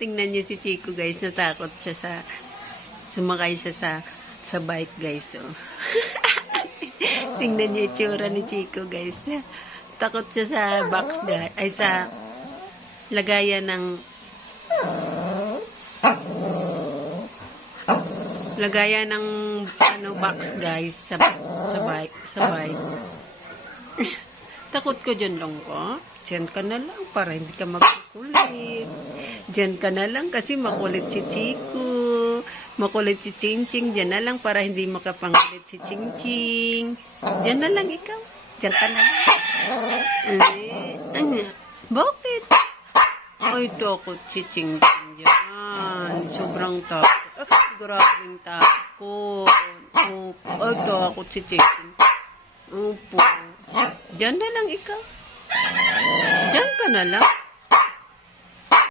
Tingnan niyo si Chico, guys. Natakot siya sa... Sumakay siya sa bike, guys. Oh. Tingnan niyo yung tsura ni Chico, guys. Takot siya sa box, guys. Ay, sa lagayan ng... Lagayan ng box, guys. Sa bike. Takot ko dyan lang ko. Diyan ka na lang para hindi ka makukulit. Diyan ka na lang kasi makulit si Chico. Makulit si Ching-Ching. Diyan na lang para hindi makapangulit si Ching-Ching. Diyan na lang ikaw. Diyan ka na lang. Bakit? Ay, takot si Ching-Ching dyan. Sobrang takot. Grabing takot. Opo. Ay, takot si Ching-Ching. Opo. Diyan na lang ikaw. Diyan ka na lang.